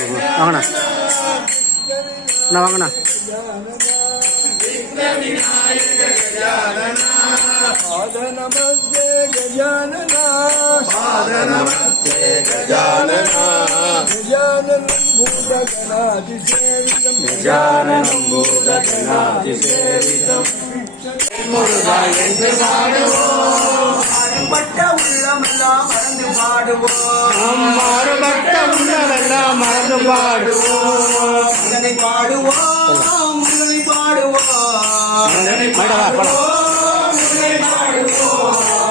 வாங்கண்ணா அண்ணா வாங்கண்ணா. நமஸ்தே கஜானனா கஜானனா கஜானனம் பூதகணாதிசேவிதம் கஜானனம் பூதகணாதிசேவிதம் முருகா என்று பாடுவோம். மாறுபட்ட உள்ளமெல்லாம் மறந்து பாடுவோம். மாறுபட்ட உள்ளமெல்லாம் மறந்து பாடுவோம். இதனை பாடுவோம், இதனை பாடுவோம், இதனை பாடுவோம், இதனை பாடுவோம்.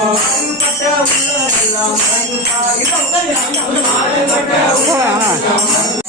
மாறுபட்ட உள்ளமெல்லாம் மறந்து பாடுவோம்.